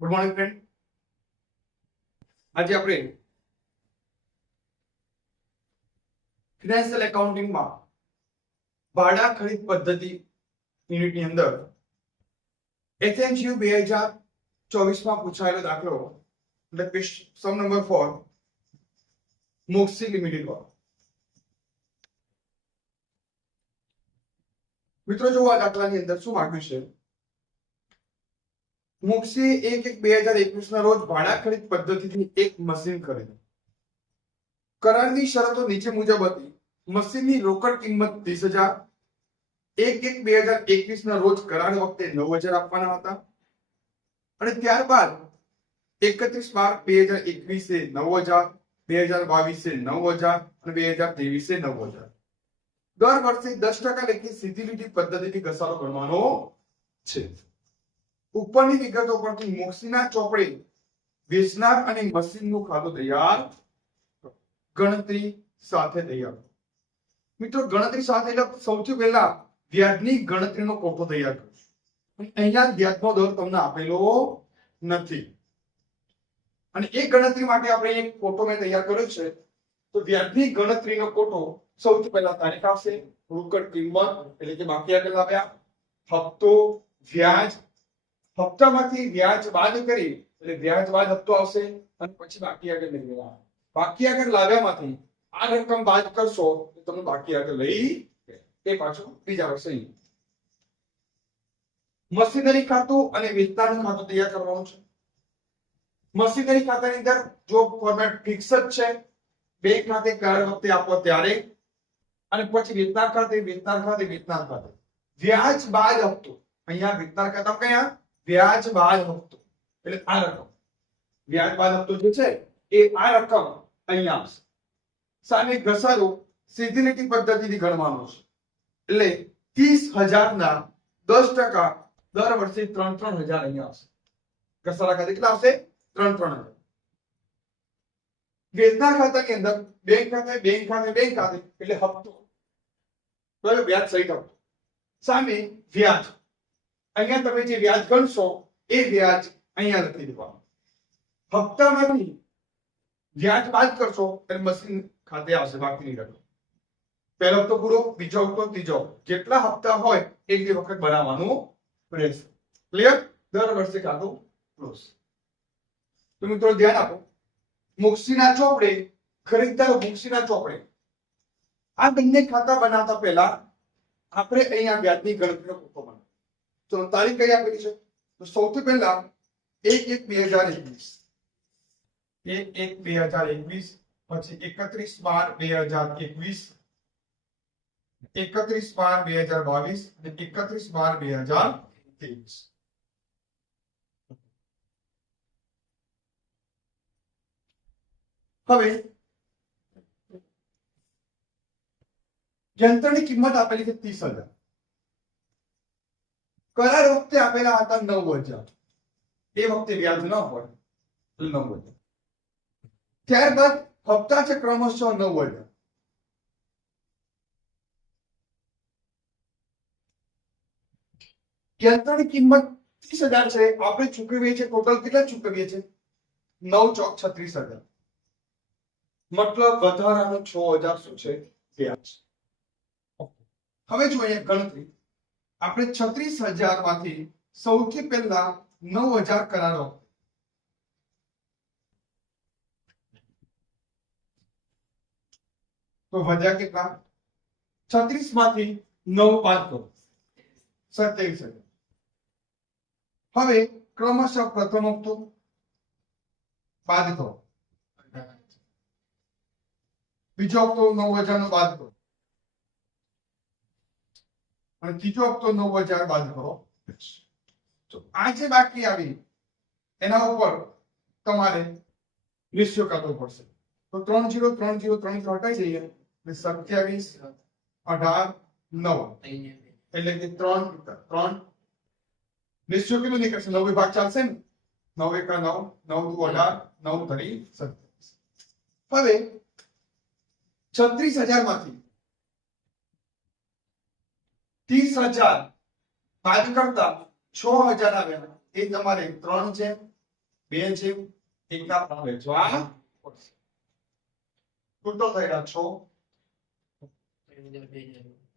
Good morning friend. આજે આપણે financial એકાઉન્ટિંગમાં ભાડા ખરીદ પદ્ધતિ યુનિટની અંદર એફએમસીયુ 2024 માં પૂછાયેલો દાખલો એટલે સમ નંબર 4 મોક્ષી લિમિટેડ વાળો. મિત્રો જો આ દાખલાની અંદર શું માંગ્યું છે, મોક્ષી 1/1/2021 ના રોજ ભાડા ખરીદ પદ્ધતિથી એક મશીન ખરીદ્યું. કરારની શરતો નીચે મુજબ હતી. મશીનની રોકડ કિંમત 30,000, 1/1/2021 ના રોજ કરાર વખતે 9,000 આપવાના હતા અને ત્યારબાદ 31/12/2021 એ 9,000, 2022 એ 9,000 અને 2023 એ 9,000. દર વર્ષે 10% લેખે સીધી લીટી પદ્ધતિથી ઘસારો ગણવાનો છે. ઉપરની વિગતો પરથી મોક્ષીના ચોપડે વેચનાર અને મશીનનું ખાતું તૈયાર ગણતરી સાથે તૈયાર. મિત્રો ગણતરી સાથે એટલે સૌથી પહેલા વ્યાજની ગણતરીનો કોઠો તૈયાર કરો. અહીંયા વ્યાજનો દર તમને આપેલો નથી અને એ ગણતરી માટે આપણે એક કોઠો મેં તૈયાર કર્યો છે. તો વ્યાજની ગણતરીનો કોઠો સૌથી પહેલા તારીખ આવશે, રોકડ કિંમત એટલે કે બાકી આગળ લાવ્યા, હપ્તો, વ્યાજ, હપ્તામાંથી વ્યાજ બાદ કરી એટલે વ્યાજ બાદ હપ્તો આવશે અને પછી બાકી આગળ લઈ લેવા. બાકી આગળ લાવ્યામાંથી આ રકમ બાદ કરશો તો તમે બાકી આગળ લઈ એ પાછું બીજા વર્ષે. મશીનરી ખાતું અને વેચનારનું ખાતું તૈયાર કરવાનું છે. મશીનરી ખાતાની અંદર જો ફોર્મેટ ફિક્સ જ છે, બેંક ખાતે કરાર વખતે આપો ત્યારે, અને પછી વેચનાર ખાતે વ્યાજ બાદ હપ્તો. અહીંયા વેચનાર ખાતા કયા વ્યાજ બાદ હપ્તો એટલે આ રકમ વ્યાજ બાદ હપ્તો જે છે એ આ રકમ અહીંયા આવશે. સામે ઘસારો સીધી લીટી પદ્ધતિથી ગણવાનો છે એટલે 30,000 ના 10% દર વર્ષે 3,000 અહીંયા આવશે. ઘસારા ખાતે કેટલા આવશે? 3,000. વેચનાર ખાતાની અંદર બેંક ખાતે એટલે હપ્તો બરાબર, વ્યાજ સહિત હપ્તો. સામે વ્યાજ, અહીંયા તમે જે વ્યાજ ગણશો એ વ્યાજ અહીંયા લખી દેવાનું. હપ્તામાંથી વ્યાજ બાદ કરશો એટલે મશીન ખાતે આવશે બાકીની રકમ. પહેલો હપ્તો પૂરો, બીજો હપ્તો, ત્રીજો હપ્તો. જેટલા હપ્તા હોય એટલી વખત બનાવવાનું રહેશે. ક્લિયર? દર વર્ષે ખાતું ક્લોઝ. તો મિત્રો ધ્યાન આપો, મોક્ષીના ચોપડે, ખરીદદાર મોક્ષીના ચોપડે, આ બંને ખાતા બનાવતા પહેલા આપણે અહીંયા વ્યાજની ગણતરીનો કોઠો બનાવો. તો તારીખ કઈ આપેલી છે? તો સૌથી પહેલા 1/1/2021, 1/1/2021, પછી 31/12/2021, 31/12/2022 અને 31/12/2023. હવે યંત્રની કિંમત આપેલી છે 30,000. કરાર વખતે આપેલા હતા 9,000. એ વખતે વ્યાજ ન હોય એટલે 9,000. ત્યારબાદ હપ્તા છે ક્રમશઃ 9,000. યંત્રની કિંમત 30,000 છે. આપણે ચૂકવીએ છીએ ટોટલ કેટલા ચૂકવીએ છીએ? 9 ચોક 36,000. મતલબ વધારાનું 6,000 શું છે? વ્યાજ. હવે જો અહીંયા ગણતરી આપણે 36,000 માંથી સૌથી પહેલા 9,000 કરારો, તો વધ્યા કેટલા? 36 માંથી 9 બાદ કરો 27,000. હવે ક્રમશઃ પ્રથમ હપ્તો બાદ કરો, બીજો હપ્તો 9,000 નો બાદ કરો અને ત્રીજો હપ્તો 9,000 બાદ કરો. તો આ જે બાકી આવી એના ઉપર તમારે રેશિયો કાઢવો પડશે. તો 3,0 3,0 3,0 હટાઈ દઈએ એટલે 27, 18, 9 એટલે કે 3 રેશિયો કેટલો નીકળશે? 9 ભાગ ચાલશે ને? 9 × 9, 9 × 18, 9 × 27. હવે 36,000 માંથી 30,000 બાદ કરતા 6,000 આવ્યા એ તમારે 3 છે 2 છે, 1 ના 3 વેચવા પડશે. ટોટલ થયા 6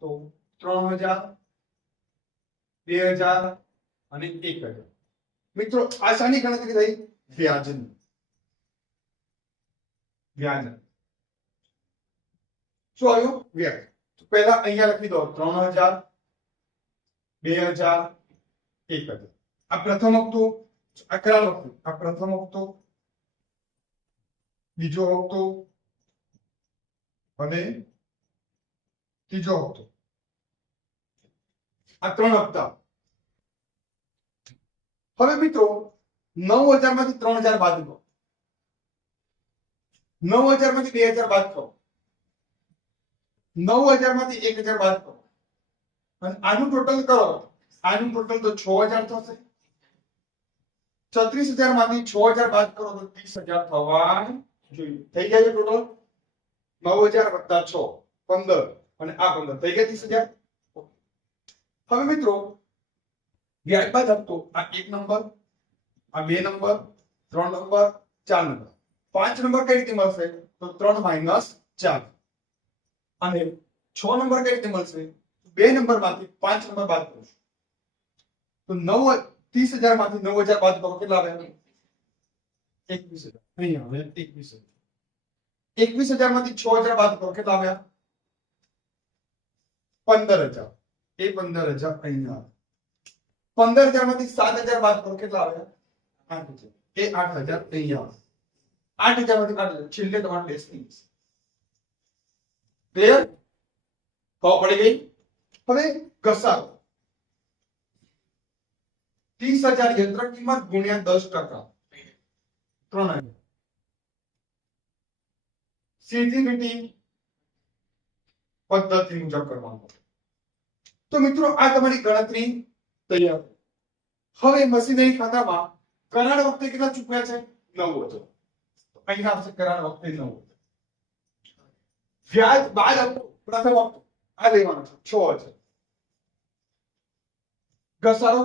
તો 3000, 2000 અને 1000. મિત્રો આ શાની ગણતરી થઈ? વ્યાજની. વ્યાજ શું આવ્યું? વ્યાજ. તો પહેલા અહીંયા લખી દો 3000, 2000, 1000. આ પ્રથમ હપ્તો, આ કયા હપ્તો? આ પ્રથમ હપ્તો, બીજો હપ્તો અને ત્રીજો હપ્તો. આ 3 હપ્તા. હવે મિત્રો 9000 માંથી 3000 બાદ કરો, 9000 માંથી 2000 બાદ કરો, 9000 માંથી 1000 બાદ કરો અને આનું ટોટલ કરો. આનું ટોટલ તો 6000 થશે. 34000 માંથી 6000 બાદ કરો તો 30000 થવા જોઈએ. થઈ ગયા છે ટોટલ 9000 વત્તા 6 15 અને આ 15 થઈ ગયા 30000. હવે મિત્રો વ્યાજ બાદ હપ્તો આ 1 નંબર, આ 2 નંબર, 3 નંબર, 4 નંબર. 5 નંબર કઈ રીતે મળશે? તો 3 માઈનસ 4. અને 6 નંબર કઈ રીતે મળશે? 2 નંબર માંથી 5 નંબર બાદ કરો તો 30000 માંથી 9000 બાદ કરો કેટલા આવે? 21000. અહીંયા આવે 21000. 21000 માંથી 6000 બાદ કરો કેટલા આવ્યા? 15000. એ 15000 અહીંયા આવે. 15000 માંથી 7000 બાદ કરો કેટલા આવ્યા? 8000. એ 8000 અહીંયા આવે. 8000 માંથી 8000 છેલ્લે તમારે લેસ થઈ જશે. ક્લિયર? ખબર પડી ગઈ? હવે ઘસારો 30000 યંત્ર કિંમત ગુણ્યા 10%. 3000. સીધી લીટી પદ્ધતિ મુજબ કરવાનું. તો મિત્રો આ તમારી ગણતરી તૈયાર. હવે મશીનરી ખાતામાં કરાર વખતે કેટલા ચૂકવ્યા છે? 9000. અહીંયા આવશે કરાર વખતે 9000. વ્યાજ બાદ હપ્તો પ્રથમ હપ્તો આ લેવાનો છે 6000. ઘસારો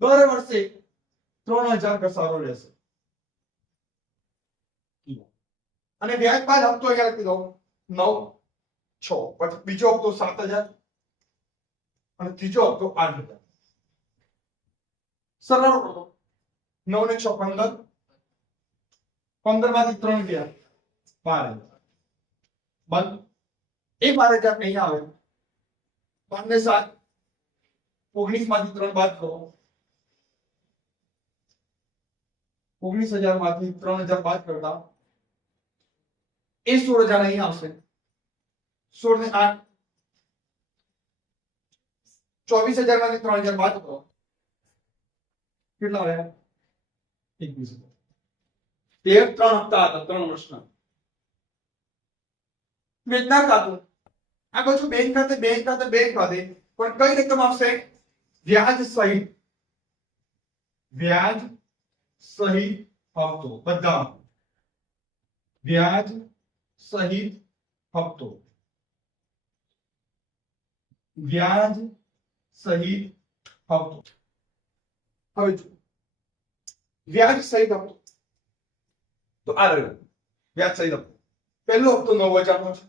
દર વર્ષે 3000 ઘસારો રહેશે. અને વ્યાજ બાદ હપ્તો અહીંયા લખી દો 9, 6. પછી બીજો હપ્તો 7000 અને ત્રીજો હપ્તો 8000. સરળ કરો. 9 ને 6 15. 15 માંથી 3 ગયા 12000. બંધ. એ 12000 નહીં આવે. 5 ને 7 19 માંથી 3 બાદ કરો. 19000 માંથી 3000 બાદ કરતા એ 16000 અહીં આવશે. 16 ને 8 24000 માંથી 3000 બાદ કરો કેટલા આવ્યા? 21000. તે 3 હપ્તા હતા 3 વર્ષના. વેચનાર ખાતું આ બધું બેંક ખાતે પણ કઈ રકમ આવશે? વ્યાજ સહિત. વ્યાજ સહિત હપ્તો. બધા વ્યાજ સહિત હપ્તો. વ્યાજ સહિત હપ્તો. હવે જો વ્યાજ સહિત હપ્તો તો આ રહ્યો વ્યાજ સહિત હપ્તો. પહેલો હપ્તો 9000 નો છે,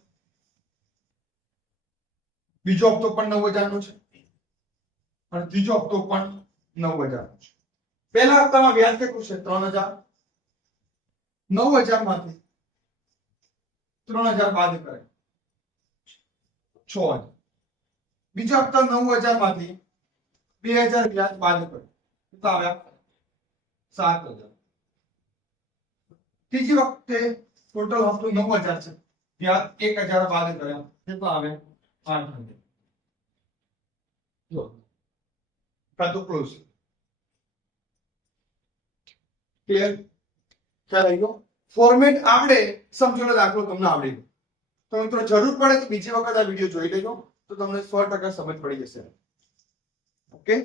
બીજો હપ્તો પણ 9000 નો છે અને ત્રીજો હપ્તો પણ 9000 નો છે. પહેલા હપ્તામાં વ્યાજ કેટલું છે? 3000. 9000 માંથી 3000 બાદ કરે 6000. બીજા હપ્તા 9000 માંથી 2000 વ્યાજ બાદ કરે કેટલા આવ્યા? 7000. ત્રીજી વખતે ટોટલ હપ્તો 9000 છે, વ્યાજ 1000 બાદ કર્યા કેટલા આવે? 8000. જો ખાતું ક્લોઝ. ક્લિયર? ખ્યાલ આવી ગયો? ફોર્મેટ આવડે, સમજો દાખલો તમને આવડી ગયો તો મિત્રો જરૂર પડે તો બીજી વખત આ વિડીયો જોઈ લેજો તો તમને 100% સમજ પડી જશે. ઓકે.